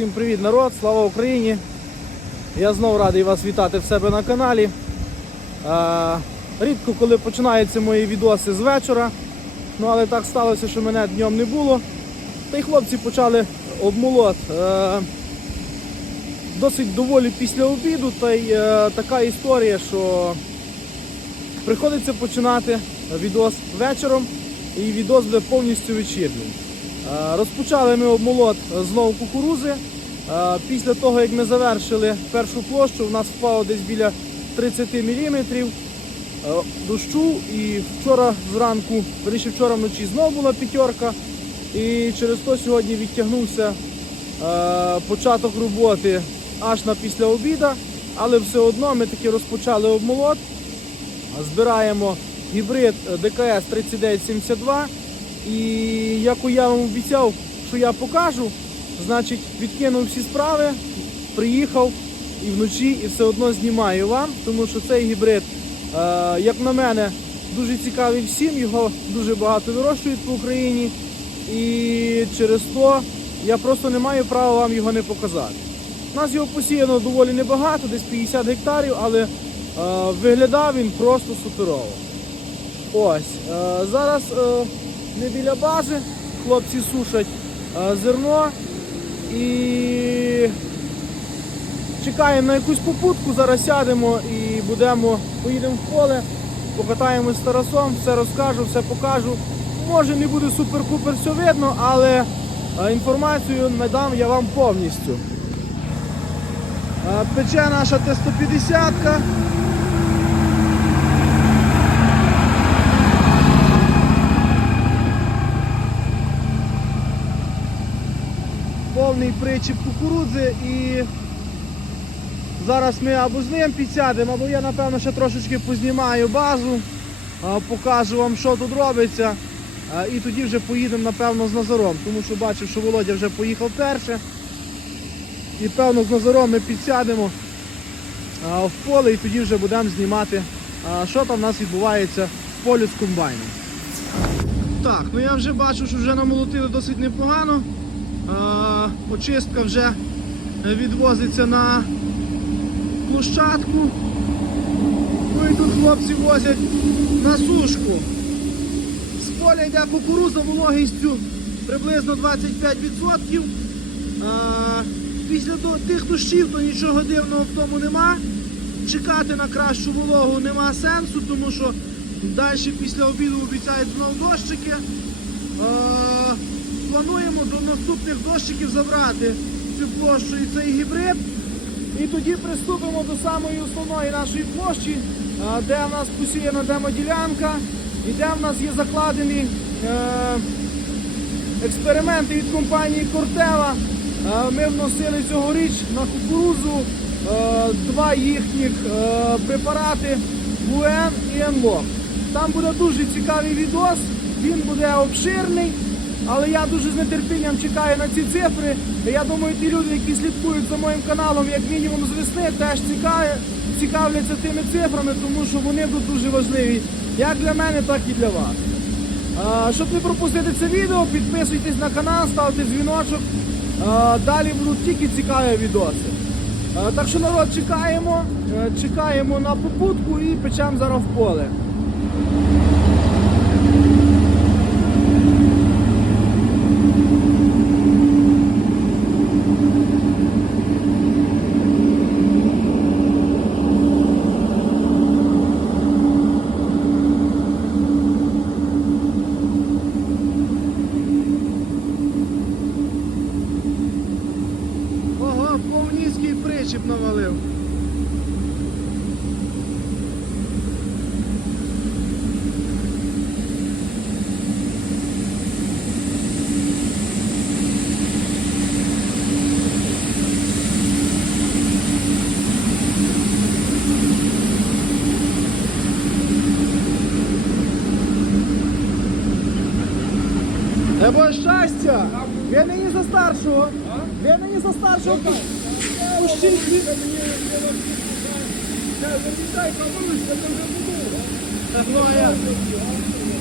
Всім привіт, народ! Слава Україні! Я знову радий вас вітати в себе на каналі. Е, рідко коли починаються мої відоси з вечора, ну але так сталося, що мене днем не було. Та й хлопці почали обмолот е, досить доволі після обіду. Та й е, така історія, що приходиться починати відос вечором, і відос буде повністю вечірнім. Е, Розпочали ми обмолот знову кукурузи. Е, Після того, як ми завершили першу площу, у нас впало десь біля 30 мм дощу. І вчора зранку, вирішив вчора вночі знову була п'ятерка. І через то сьогодні відтягнувся е, початок роботи аж на після обіда. Але все одно ми таки розпочали обмолот. Збираємо гібрид ДКС 3972. І як я вам обіцяв, що я покажу, значить відкинув всі справи, приїхав і вночі і все одно знімаю вам, тому що цей гібрид, е, як на мене, дуже цікавий всім, його дуже багато вирощують по Україні. І через то я просто не маю права вам його не показати. У нас його посіяно доволі небагато, десь 50 гектарів, але е, виглядав він просто суперово. Ось, е, зараз е, ми біля бази, хлопці сушать е, зерно і чекаємо на якусь попутку, зараз сядемо і будемо, поїдемо в поле, покатаємось з Тарасом, все розкажу, все покажу. Може не буде супер-пупер все видно, але е, інформацію надам я вам повністю. Е, Пече наша Т-150. Повний причіп кукурудзи і зараз ми або з ним підсядемо, або я напевно ще трошечки познімаю базу, покажу вам, що тут робиться. І тоді вже поїдемо, напевно, з Назаром, тому що бачив, що Володя вже поїхав перше. І певно з Назаром ми підсядемо в поле і тоді вже будемо знімати, що там в нас відбувається в полі з комбайном. Так, ну я вже бачу, що вже намолотили досить непогано. Очистка вже відвозиться на площадку. Ну і тут хлопці возять на сушку. З поля йде кукуруза вологістю приблизно 25%. Е, Після тих дощів то нічого дивного в тому нема. Чекати на кращу вологу нема сенсу, тому що далі після обіду обіцяють знову дощики. Плануємо до наступних дощиків забрати цю площу і цей гібрид. І тоді приступимо до самої основної нашої площі, де в нас посіяна демоділянка і де в нас є закладені е, експерименти від компанії Кортева. Ми вносили цьогоріч на кукурузу е, два їхніх е, препарати ВУЕН і Енлок. Там буде дуже цікавий відос, він буде обширний, але я дуже з нетерпінням чекаю на ці цифри. Я думаю, ті люди, які слідкують за моїм каналом, як мінімум з весни, теж цікавляться тими цифрами, тому що вони тут дуже важливі як для мене, так і для вас. Щоб не пропустити це відео, підписуйтесь на канал, ставте дзвіночок. Далі будуть тільки цікаві відоси. Так що народ чекаємо, е, чекаємо на попутку і печемо зараз в поле. Ого, повністю причіп навалив. Тебе щастя! Ви нині за старшого! Ви нині за старшого! Пущіть! Ну, а як?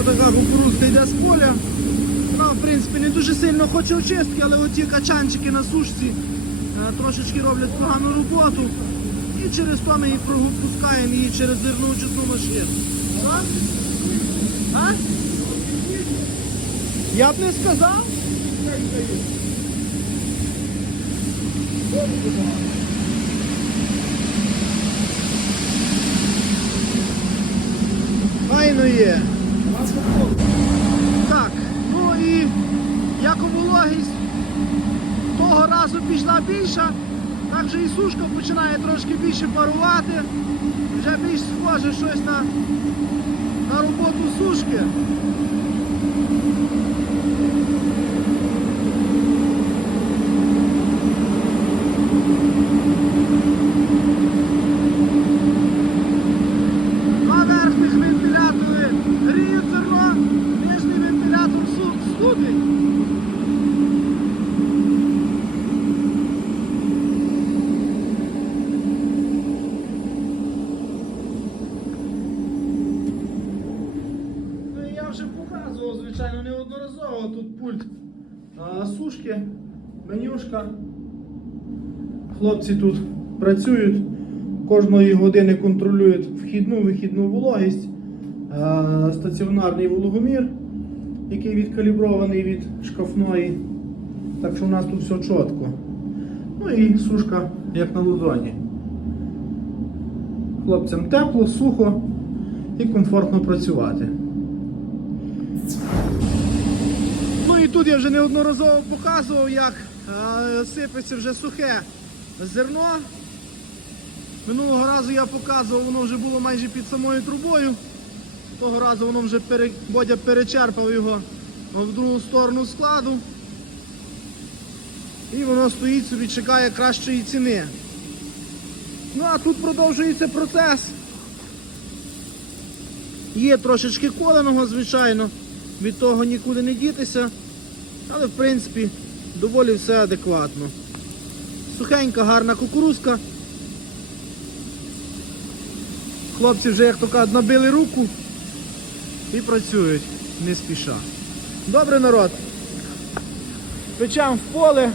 Отака кукурузка йде з поля. Вона, в принципі, не дуже сильно хоче очистки, але оті качанчики на сушці е, трошечки роблять погану роботу. І через то ми її пропускаємо її через зерну очисну машину. А? Я б не сказав. Файно є. Так, ну і як у вологість того разу пішла більша, так вже і сушка починає трошки більше парувати. Вже більш схоже щось на, на роботу сушки. Два верхніх вентилятори гріють зерно, нижній вентилятор су- студить. Ну і я вже показував, звичайно, неодноразово тут пульт а, сушки, менюшка. Хлопці тут працюють, кожної години контролюють вхідну вихідну вологість, стаціонарний вологомір, який відкалібрований від шкафної. Так що у нас тут все чітко. Ну і сушка як на ладоні. Хлопцям тепло, сухо і комфортно працювати. Ну і тут я вже неодноразово показував, як е, сипеться вже сухе зерно. Минулого разу я показував, воно вже було майже під самою трубою. Того разу воно вже пере, Бодя перечерпав його в другу сторону складу. І воно стоїть собі, чекає кращої ціни. Ну а тут продовжується процес. Є трошечки коленого, звичайно, від того нікуди не дітися, але в принципі доволі все адекватно. Сухенька, гарна кукурузка. Хлопці вже, як то кажуть, набили руку і працюють не спіша. Добре, народ. Печем в поле.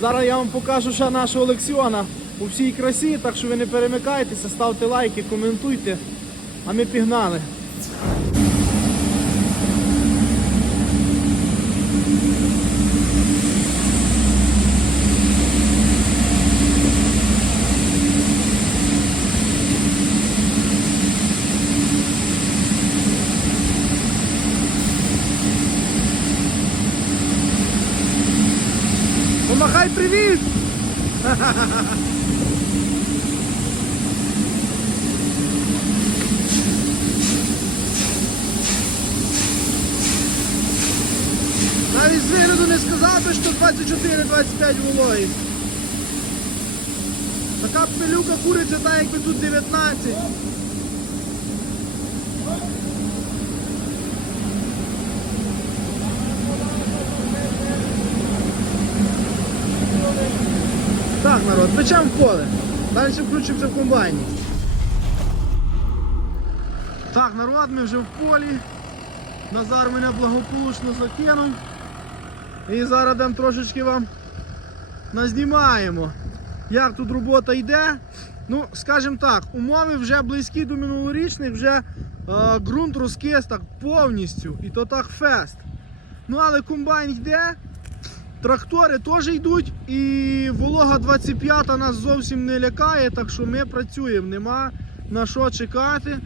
Зараз я вам покажу ще нашого Олексіона у всій красі, так що ви не перемикайтеся, ставте лайки, коментуйте, а ми пігнали. Помахай привіт! Навіть з вигляду не сказати, що 24-25 вологі. Така пилюка куриця, так якби тут 19. Так, народ, печем в поле. Далі включимося в комбайні. Так, народ, ми вже в полі. Назар мене благополучно закинув. І зараз дам трошечки вам назнімаємо, як тут робота йде. Ну, скажімо так, умови вже близькі до минулорічних, вже е, ґрунт розкис так повністю. І то так фест. Ну, але комбайн йде, трактори теж йдуть, і волога 25 нас зовсім не лякає, так що ми працюємо, нема на що чекати.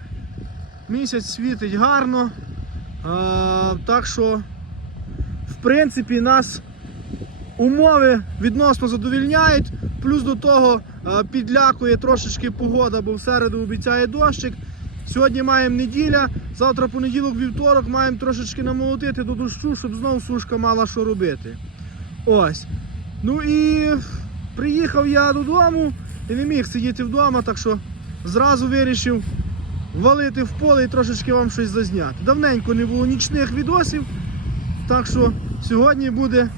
Місяць світить гарно. А, так що, в принципі, нас умови відносно задовільняють. Плюс до того підлякує трошечки погода, бо в середу обіцяє дощик. Сьогодні маємо неділя, завтра понеділок, вівторок маємо трошечки намолотити до дощу, щоб знову сушка мала що робити. Ось. Ну і приїхав я додому і не міг сидіти вдома, так що зразу вирішив валити в поле і трошечки вам щось зазняти. Давненько не було нічних відосів, так що сьогодні буде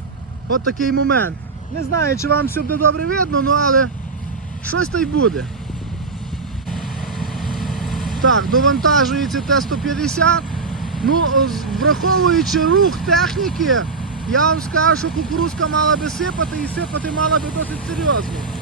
от такий момент. Не знаю, чи вам все буде добре видно, ну але щось та й буде. Так, довантажується Т-150. Ну, враховуючи рух техніки, я вам скажу, що кукурузка мала би сипати і сипати мала би досить серйозно.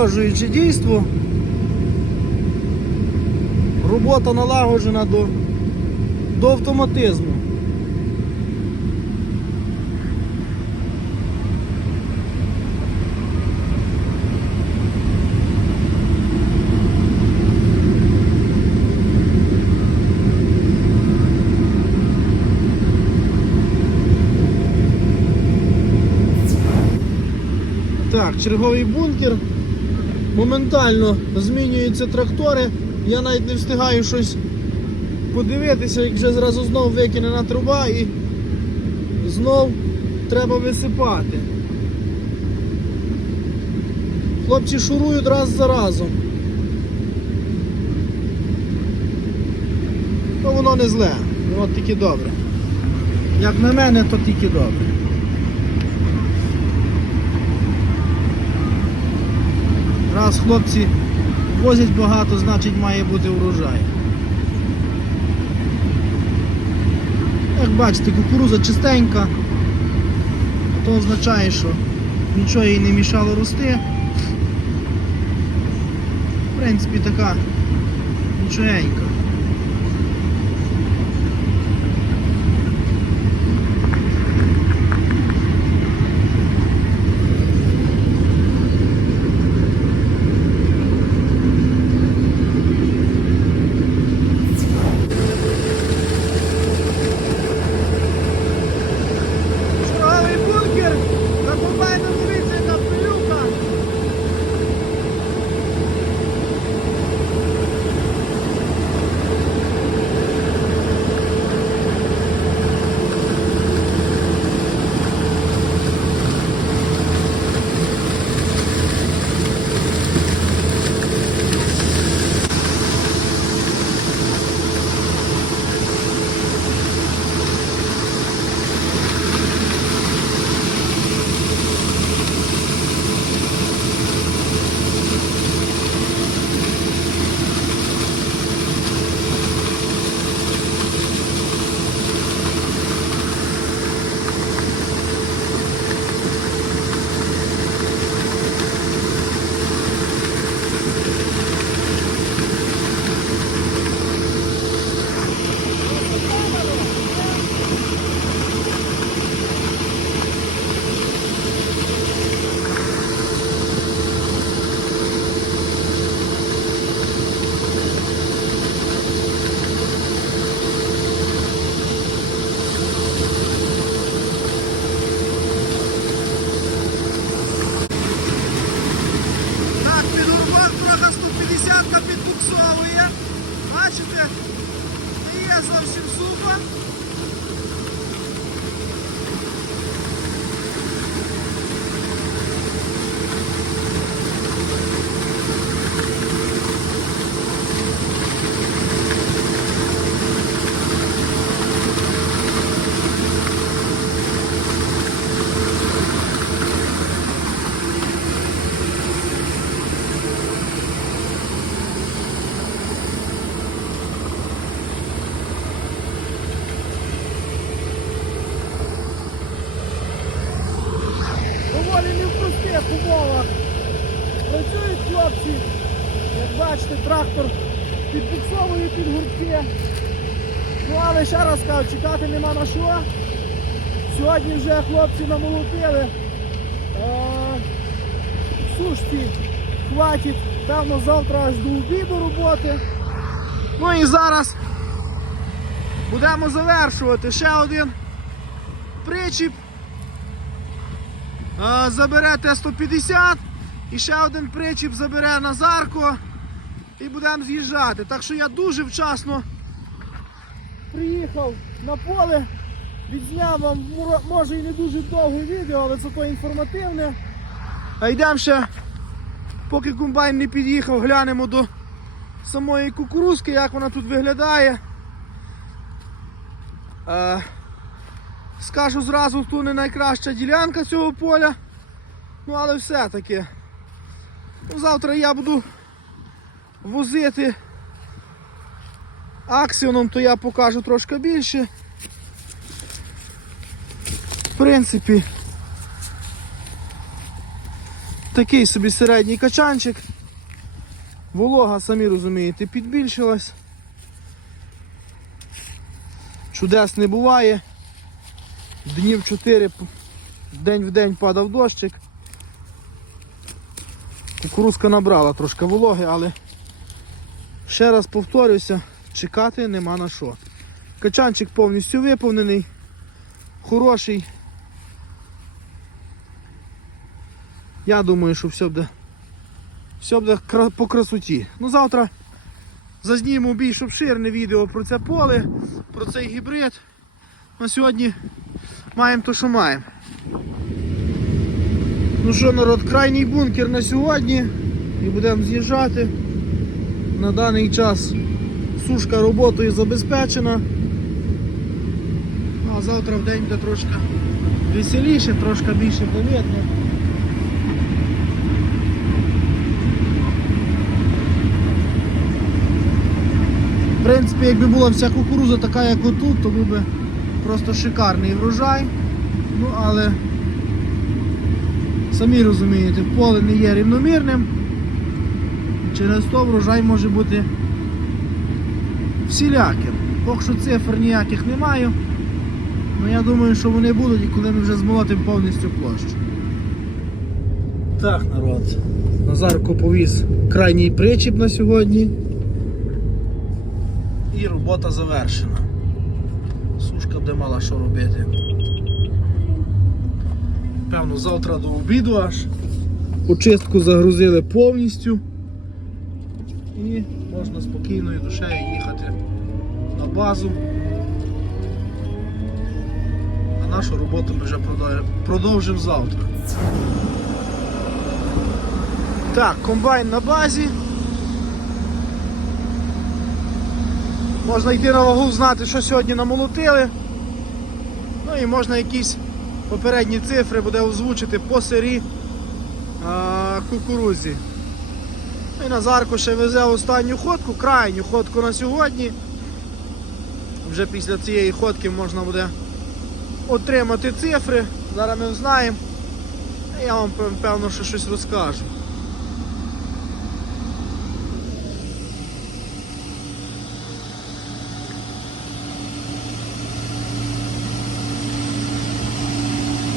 Заворожуюче дійство. Робота налагоджена до, до автоматизму. Так, черговий бункер. Моментально змінюються трактори. Я навіть не встигаю щось подивитися, як вже зразу знов викинена труба і знов треба висипати. Хлопці шурують раз за разом. То воно не зле, воно тільки добре. Як на мене, то тільки добре. Раз хлопці возять багато, значить має бути урожай. Як бачите, кукуруза чистенька, то означає, що нічого їй не мішало рости. В принципі, така нічогенька. Сьогодні вже хлопці намолотили. Е, сушці хватить, певно, завтра аж до обіду роботи. Ну і зараз будемо завершувати ще один причіп. Е, забере Т-150 і ще один причіп забере Назарко і будемо з'їжджати. Так що я дуже вчасно приїхав на поле, відзняв вам може і не дуже довге відео, але зато інформативне. А йдемо ще, поки комбайн не під'їхав, глянемо до самої кукурузки, як вона тут виглядає. Е, Скажу зразу, то не найкраща ділянка цього поля. Ну, але все-таки. Ну, завтра я буду возити аксіоном, то я покажу трошки більше. Принципі, такий собі середній качанчик. Волога, самі розумієте, підбільшилась. Чудес не буває днів 4 п- день в день падав дощик. Кукурузка набрала трошки вологи, але ще раз повторюся, чекати нема на що. Качанчик повністю виповнений, хороший. Я думаю, що все буде, все буде по красоті. Ну завтра зазніму більш обширне відео про це поле, про цей гібрид. На сьогодні маємо то, що маємо. Ну що, народ, крайній бункер на сьогодні. І будемо з'їжджати. На даний час сушка роботою забезпечена. Ну, а завтра в день буде трошки веселіше, трошки більше помітно. Принципі, якби була вся кукуруза така, як отут, то був би просто шикарний врожай. Ну, але самі розумієте, поле не є рівномірним. Через то врожай може бути всіляким. Поки що цифр ніяких не маю. Ну я думаю, що вони будуть, коли ми вже змолотимо повністю площу. Так, народ. Назарко повіз крайній причіп на сьогодні. І робота завершена. Сушка буде мала що робити. Певно, завтра до обіду аж. Очистку загрузили повністю. І можна спокійною душею їхати на базу. А нашу роботу ми вже продовжимо- завтра. Так, комбайн на базі. Можна йти на вагу, знати, що сьогодні намолотили. Ну і можна якісь попередні цифри буде озвучити по сирі а, кукурузі. Ну і Назарко ще везе останню ходку, крайню ходку на сьогодні. Вже після цієї ходки можна буде отримати цифри. Зараз ми знаємо. Я вам певно що щось розкажу.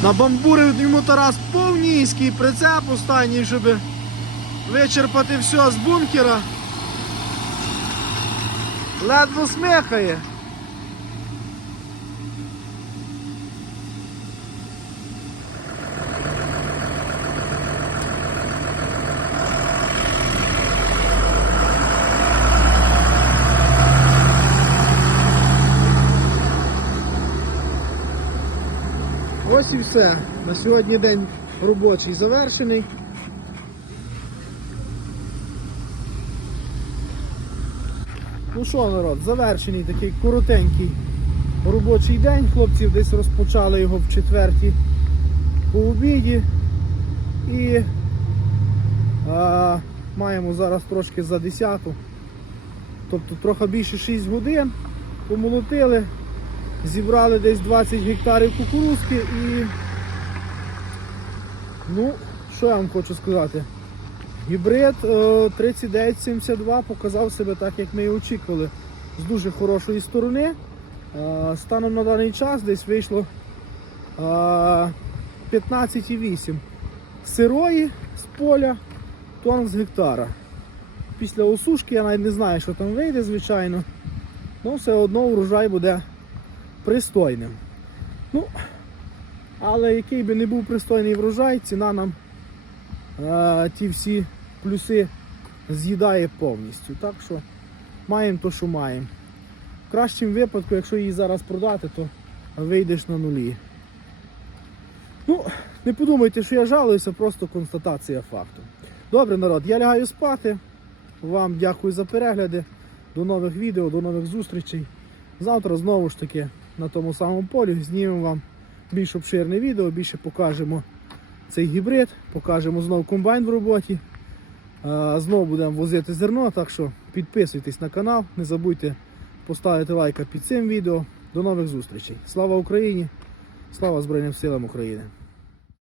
Набамбурив йому Тарас повнійський прицеп останній, щоб вичерпати все з бункера. Ледве смехає. Ось і все. На сьогодні день робочий завершений. Ну що, народ, завершений такий коротенький робочий день. Хлопці десь розпочали його в четвертій по обіді. І а, маємо зараз трошки за 10. Тобто трохи більше 6 годин. Помолотили, зібрали десь 20 гектарів кукурузки і ну, що я вам хочу сказати? Гібрид е, 3972 показав себе так, як ми і очікували, з дуже хорошої сторони. Е, Станом на даний час десь вийшло е, 15,8 сирої з поля, тонн з гектара. Після осушки я навіть не знаю, що там вийде, звичайно. Ну, все одно урожай буде пристойним. Ну, але який би не був пристойний врожай, ціна нам е, ті всі плюси з'їдає повністю. Так що маємо то, що маємо. В кращому випадку, якщо її зараз продати, то вийдеш на нулі. Ну, не подумайте, що я жалуюся, просто констатація факту. Добре, народ, я лягаю спати. Вам дякую за перегляди. До нових відео, до нових зустрічей. Завтра знову ж таки на тому самому полі знімемо вам більш обширне відео, більше покажемо цей гібрид, покажемо знову комбайн в роботі. Знову будемо возити зерно, так що підписуйтесь на канал, не забудьте поставити лайка під цим відео. До нових зустрічей. Слава Україні! Слава Збройним силам України!